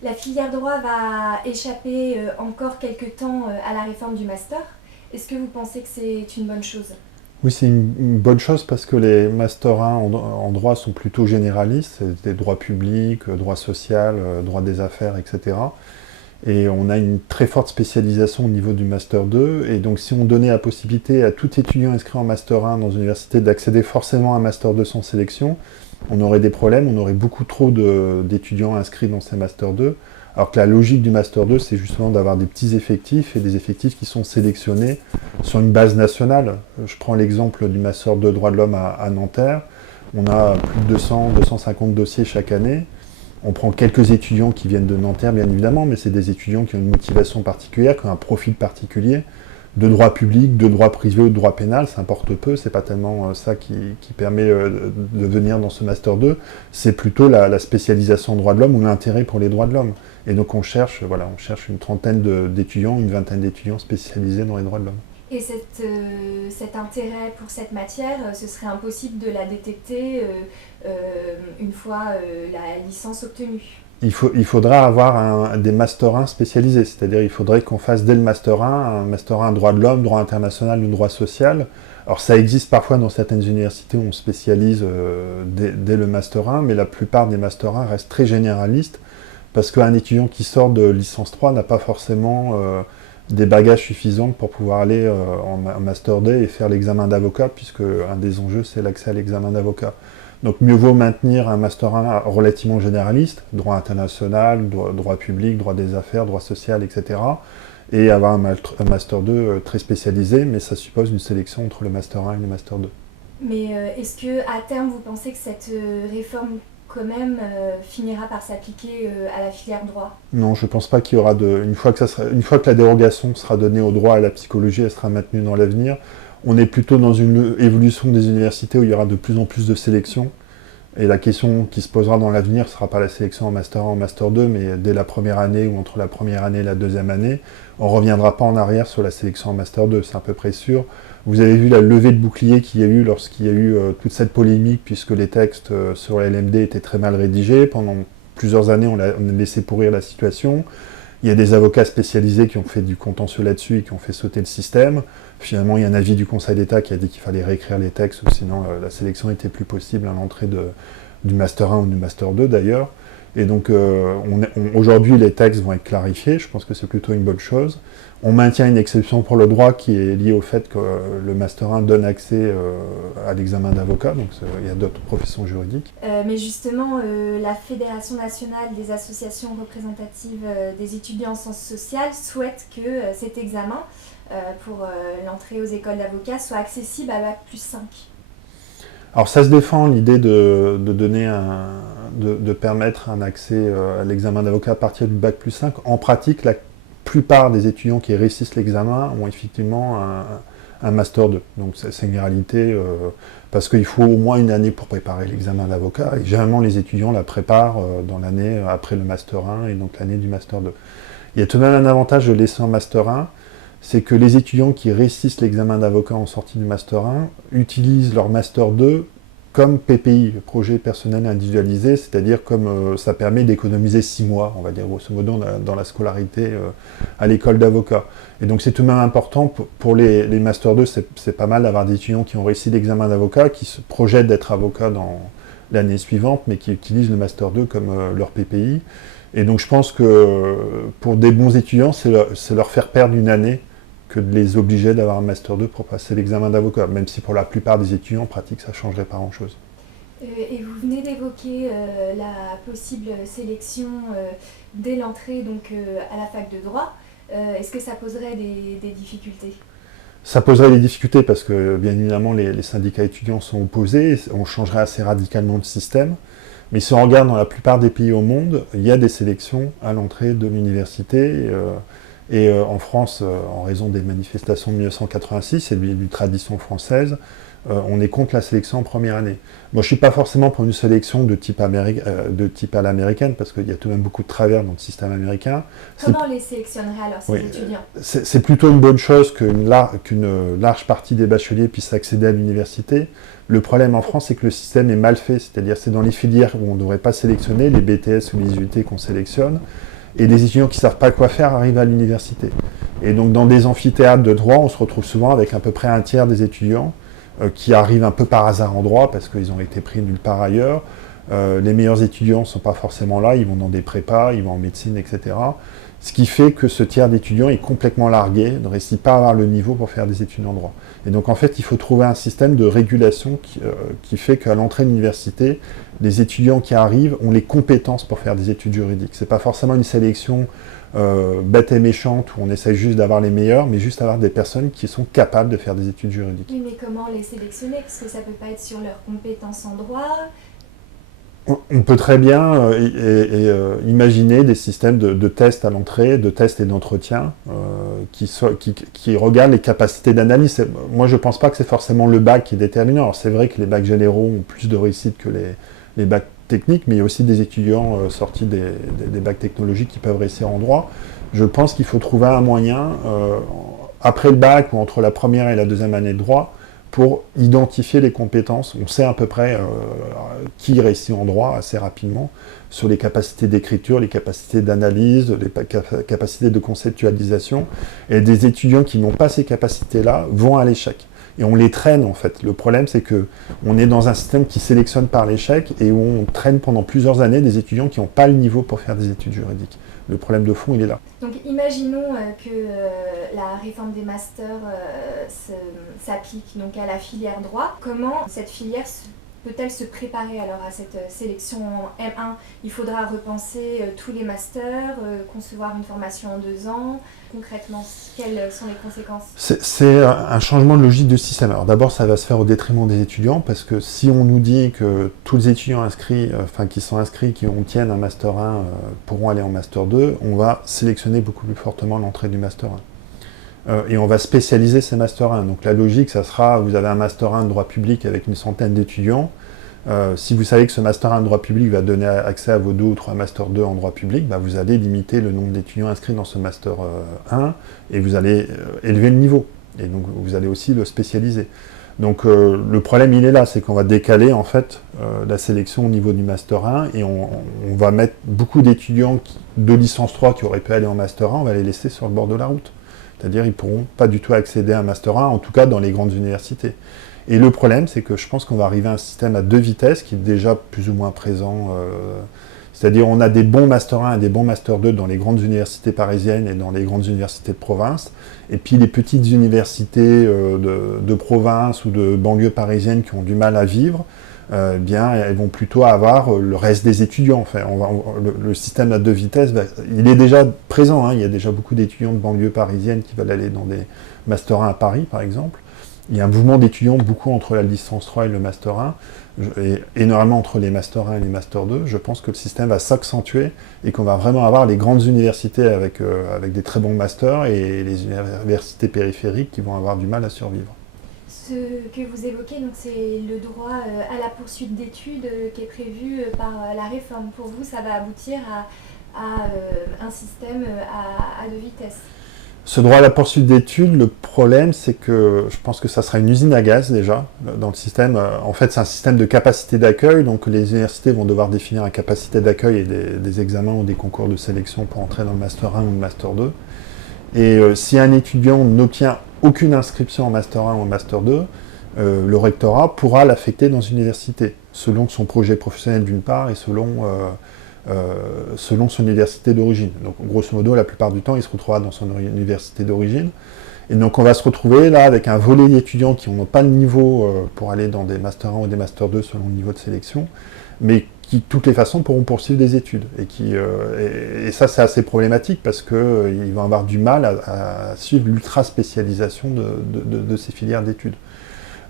La filière droit va échapper encore quelque temps à la réforme du master. Est-ce que vous pensez que c'est une bonne chose? Oui, c'est une bonne chose parce que les Master 1 en droit sont plutôt généralistes, c'est des droits publics, droit social, droit des affaires, etc. Et on a une très forte spécialisation au niveau du Master 2. Et donc si on donnait la possibilité à tout étudiant inscrit en Master 1 dans une université d'accéder forcément à un Master 2 sans sélection, on aurait des problèmes, on aurait beaucoup trop d'étudiants inscrits dans ces Master 2. Alors que la logique du Master 2, c'est justement d'avoir des petits effectifs et des effectifs qui sont sélectionnés sur une base nationale. Je prends l'exemple du Master 2 droit de l'homme à Nanterre. On a plus de 200, 250 dossiers chaque année. On prend quelques étudiants qui viennent de Nanterre, bien évidemment, mais c'est des étudiants qui ont une motivation particulière, qui ont un profil particulier, de droit public, de droit privé ou de droit pénal, ça importe peu, c'est pas tellement ça qui permet de venir dans ce Master 2, c'est plutôt la spécialisation en droit de l'homme ou l'intérêt pour les droits de l'homme. Et donc on cherche une trentaine d'étudiants, une vingtaine d'étudiants spécialisés dans les droits de l'homme. Et cet intérêt pour cette matière, ce serait impossible de la détecter une fois la licence obtenue. Il faudra avoir des Master 1 spécialisés, c'est-à-dire il faudrait qu'on fasse dès le Master 1, un Master 1 droit de l'homme, droit international ou droit social. Alors ça existe parfois dans certaines universités où on spécialise dès le Master 1, mais la plupart des Master 1 restent très généralistes, parce qu'un étudiant qui sort de licence 3 n'a pas forcément des bagages suffisants pour pouvoir aller en Master 2 et faire l'examen d'avocat, puisque un des enjeux c'est l'accès à l'examen d'avocat. Donc mieux vaut maintenir un Master 1 relativement généraliste, droit international, droit public, droit des affaires, droit social, etc. Et avoir un Master 2 très spécialisé, mais ça suppose une sélection entre le Master 1 et le Master 2. Mais est-ce que à terme vous pensez que cette réforme quand même finira par s'appliquer à la filière droit? Non, je ne pense pas qu'il y aura une fois que la dérogation sera donnée au droit et à la psychologie, elle sera maintenue dans l'avenir. On est plutôt dans une évolution des universités où il y aura de plus en plus de sélections. Et la question qui se posera dans l'avenir ne sera pas la sélection en Master 1, en Master 2, mais dès la première année ou entre la première année et la deuxième année, on ne reviendra pas en arrière sur la sélection en Master 2, c'est à peu près sûr. Vous avez vu la levée de bouclier qu'il y a eu lorsqu'il y a eu toute cette polémique, puisque les textes sur la LMD étaient très mal rédigés. Pendant plusieurs années, on a laissé pourrir la situation. Il y a des avocats spécialisés qui ont fait du contentieux là-dessus et qui ont fait sauter le système. Finalement, il y a un avis du Conseil d'État qui a dit qu'il fallait réécrire les textes, ou sinon la sélection n'était plus possible à l'entrée du Master 1 ou du Master 2 d'ailleurs. Et donc aujourd'hui, les textes vont être clarifiés, je pense que c'est plutôt une bonne chose. On maintient une exception pour le droit qui est liée au fait que le Master 1 donne accès à l'examen d'avocat, donc il y a d'autres professions juridiques. Mais justement, la Fédération nationale des associations représentatives des étudiants en sciences sociales souhaite que cet examen pour l'entrée aux écoles d'avocats soit accessible à Bac+5. Alors ça se défend l'idée de permettre un accès à l'examen d'avocat à partir du Bac+5. En pratique, la plupart des étudiants qui réussissent l'examen ont effectivement un Master 2. Donc c'est une réalité parce qu'il faut au moins une année pour préparer l'examen d'avocat. Et généralement les étudiants la préparent dans l'année après le Master 1 et donc l'année du Master 2. Il y a tout de même un avantage de laisser en Master 1, c'est que les étudiants qui réussissent l'examen d'avocat en sortie du Master 1 utilisent leur Master 2 comme PPI, projet personnel individualisé, c'est-à-dire comme ça permet d'économiser 6 mois, on va dire grosso modo, dans la scolarité à l'école d'avocat. Et donc c'est tout de même important, pour les Master 2, c'est pas mal d'avoir des étudiants qui ont réussi l'examen d'avocat, qui se projettent d'être avocats dans l'année suivante, mais qui utilisent le Master 2 comme leur PPI. Et donc je pense que pour des bons étudiants, c'est leur faire perdre une année que de les obliger d'avoir un Master 2 pour passer l'examen d'avocat, même si pour la plupart des étudiants en pratique ça ne changerait pas grand-chose. Et vous venez d'évoquer la possible sélection dès l'entrée donc, à la fac de droit. Est-ce que ça poserait des difficultés? Ça poserait des difficultés parce que bien évidemment les syndicats étudiants sont opposés, on changerait assez radicalement de système. Mais si on regarde dans la plupart des pays au monde, il y a des sélections à l'entrée de l'université. En France, en raison des manifestations de 1986 et d'une tradition française, on est contre la sélection en première année. Moi, je ne suis pas forcément pour une sélection de type à l'américaine, parce qu'il y a tout de même beaucoup de travers dans le système américain. Comment les sélectionnerait alors ces étudiants? C'est plutôt une bonne chose qu'une large partie des bacheliers puissent accéder à l'université. Le problème en France, c'est que le système est mal fait, c'est-à-dire c'est dans les filières où on ne devrait pas sélectionner, les BTS ou les UT qu'on sélectionne, et les étudiants qui ne savent pas quoi faire arrivent à l'université. Et donc dans des amphithéâtres de droit, on se retrouve souvent avec à peu près un tiers des étudiants qui arrivent un peu par hasard en droit parce qu'ils ont été pris nulle part ailleurs. Les meilleurs étudiants ne sont pas forcément là, ils vont dans des prépas, ils vont en médecine, etc. Ce qui fait que ce tiers d'étudiants est complètement largué, ne réussit pas à avoir le niveau pour faire des études en droit. Et donc en fait, il faut trouver un système de régulation qui fait qu'à l'entrée de l'université, les étudiants qui arrivent ont les compétences pour faire des études juridiques. Ce n'est pas forcément une sélection bête et méchante où on essaye juste d'avoir les meilleurs, mais juste avoir des personnes qui sont capables de faire des études juridiques. Oui, mais comment les sélectionner? Parce que ça ne peut pas être sur leurs compétences en droit. On peut très bien imaginer des systèmes de tests à l'entrée, de tests et d'entretien qui regardent les capacités d'analyse. Moi, je ne pense pas que c'est forcément le bac qui est déterminant. Alors, c'est vrai que les bacs généraux ont plus de réussite que les bacs techniques, mais il y a aussi des étudiants sortis des bacs technologiques qui peuvent réussir en droit. Je pense qu'il faut trouver un moyen, après le bac ou entre la première et la deuxième année de droit, pour identifier les compétences. On sait à peu près qui réussit en droit assez rapidement sur les capacités d'écriture, les capacités d'analyse, les capacités de conceptualisation. Et des étudiants qui n'ont pas ces capacités-là vont à l'échec. Et on les traîne en fait. Le problème, c'est qu'on est dans un système qui sélectionne par l'échec et où on traîne pendant plusieurs années des étudiants qui n'ont pas le niveau pour faire des études juridiques. Le problème de fond, il est là. Donc imaginons que la réforme des masters s'applique donc à la filière droit. Comment cette filière peut-elle se préparer alors à cette sélection en M1? Il faudra repenser tous les masters, concevoir une formation en 2 ans. Concrètement, quelles sont les conséquences? C'est un changement de logique de système. Alors d'abord, ça va se faire au détriment des étudiants, parce que si on nous dit que tous les étudiants inscrits, qui sont inscrits, qui obtiennent un Master 1, pourront aller en Master 2, on va sélectionner beaucoup plus fortement l'entrée du Master 1. Et on va spécialiser ces Master 1. Donc la logique, ça sera, vous avez un Master 1 de droit public avec une centaine d'étudiants. Si vous savez que ce Master 1 de droit public va donner accès à vos 2 ou 3 Master 2 en droit public, vous allez limiter le nombre d'étudiants inscrits dans ce Master 1 et vous allez élever le niveau. Et donc vous allez aussi le spécialiser. Donc le problème il est là, c'est qu'on va décaler en fait la sélection au niveau du Master 1 et on va mettre beaucoup d'étudiants de licence 3 qui auraient pu aller en Master 1, on va les laisser sur le bord de la route. C'est-à-dire ils ne pourront pas du tout accéder à un Master 1, en tout cas dans les grandes universités. Et le problème, c'est que je pense qu'on va arriver à un système à 2 vitesses qui est déjà plus ou moins présent. C'est-à-dire on a des bons Master 1 et des bons Master 2 dans les grandes universités parisiennes et dans les grandes universités de province. Et puis les petites universités de province ou de banlieue parisienne qui ont du mal à vivre, elles vont plutôt avoir le reste des étudiants. Enfin, le système à 2 vitesses, il est déjà présent. Hein. Il y a déjà beaucoup d'étudiants de banlieue parisienne qui veulent aller dans des Master 1 à Paris, par exemple. Il y a un mouvement d'étudiants beaucoup entre la licence 3 et le Master 1, et énormément entre les Master 1 et les Master 2. Je pense que le système va s'accentuer et qu'on va vraiment avoir les grandes universités avec des très bons masters et les universités périphériques qui vont avoir du mal à survivre. Ce que vous évoquez, donc, c'est le droit à la poursuite d'études qui est prévu par la réforme. Pour vous, ça va aboutir à un système à 2 vitesses. Ce droit à la poursuite d'études, le problème, c'est que je pense que ça sera une usine à gaz déjà dans le système. En fait, c'est un système de capacité d'accueil, donc les universités vont devoir définir une capacité d'accueil et des examens ou des concours de sélection pour entrer dans le Master 1 ou le Master 2. Et si un étudiant n'obtient aucune inscription en Master 1 ou en Master 2, le rectorat pourra l'affecter dans une université, selon son projet professionnel d'une part et selon son université d'origine. Donc grosso modo, la plupart du temps, il se retrouvera dans son université d'origine. Et donc on va se retrouver là avec un volet d'étudiants qui n'ont pas le niveau pour aller dans des Master 1 ou des Master 2 selon le niveau de sélection, mais qui de toutes les façons pourront poursuivre des études. Et ça c'est assez problématique parce qu'ils vont avoir du mal à suivre l'ultra-spécialisation de ces filières d'études.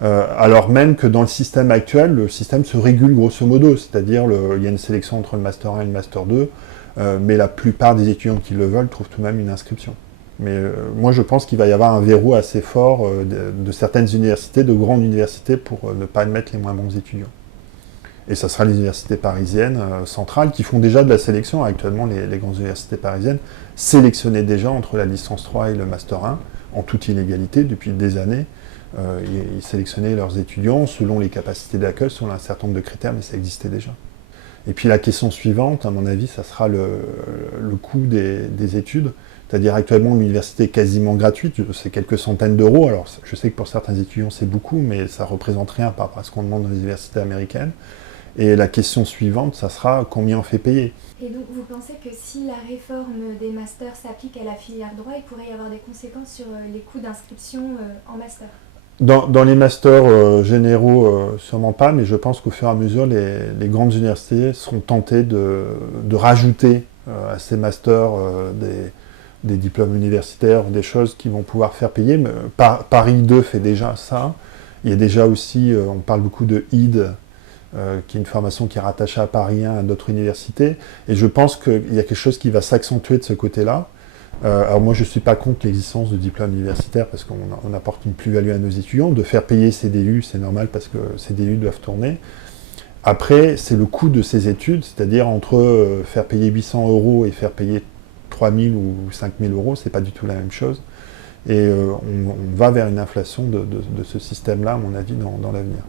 Alors même que dans le système actuel, le système se régule grosso modo, c'est-à-dire il y a une sélection entre le Master 1 et le Master 2, mais la plupart des étudiants qui le veulent trouvent tout de même une inscription. Mais moi, je pense qu'il va y avoir un verrou assez fort de certaines universités, de grandes universités, pour ne pas admettre les moins bons étudiants. Et ça sera les universités parisiennes centrales qui font déjà de la sélection. Actuellement, les grandes universités parisiennes sélectionnaient déjà entre la licence 3 et le master 1, en toute illégalité, depuis des années. Ils sélectionnaient leurs étudiants selon les capacités d'accueil, selon un certain nombre de critères, mais ça existait déjà. Et puis la question suivante, à mon avis, ça sera le coût des études. C'est-à-dire actuellement, l'université est quasiment gratuite, c'est quelques centaines d'euros. Alors je sais que pour certains étudiants, c'est beaucoup, mais ça ne représente rien par rapport à ce qu'on demande dans les universités américaines. Et la question suivante, ça sera combien on fait payer. Et donc vous pensez que si la réforme des masters s'applique à la filière droit, il pourrait y avoir des conséquences sur les coûts d'inscription en master? Dans les masters généraux, sûrement pas, mais je pense qu'au fur et à mesure, les grandes universités seront tentées de rajouter à ces masters des diplômes universitaires, des choses qui vont pouvoir faire payer. Mais, Paris 2 fait déjà ça. Il y a déjà aussi, on parle beaucoup de HID, qui est une formation qui est rattachée à Paris 1, à d'autres universités. Et je pense qu'il y a quelque chose qui va s'accentuer de ce côté-là. Alors moi, je ne suis pas contre l'existence de diplômes universitaires parce qu'on apporte une plus-value à nos étudiants. De faire payer ces DU, c'est normal parce que ces DU doivent tourner. Après, c'est le coût de ces études, c'est-à-dire entre faire payer 800 euros et faire payer 3000 ou 5000 euros, c'est pas du tout la même chose. Et on va vers une inflation de ce système-là, à mon avis, dans l'avenir.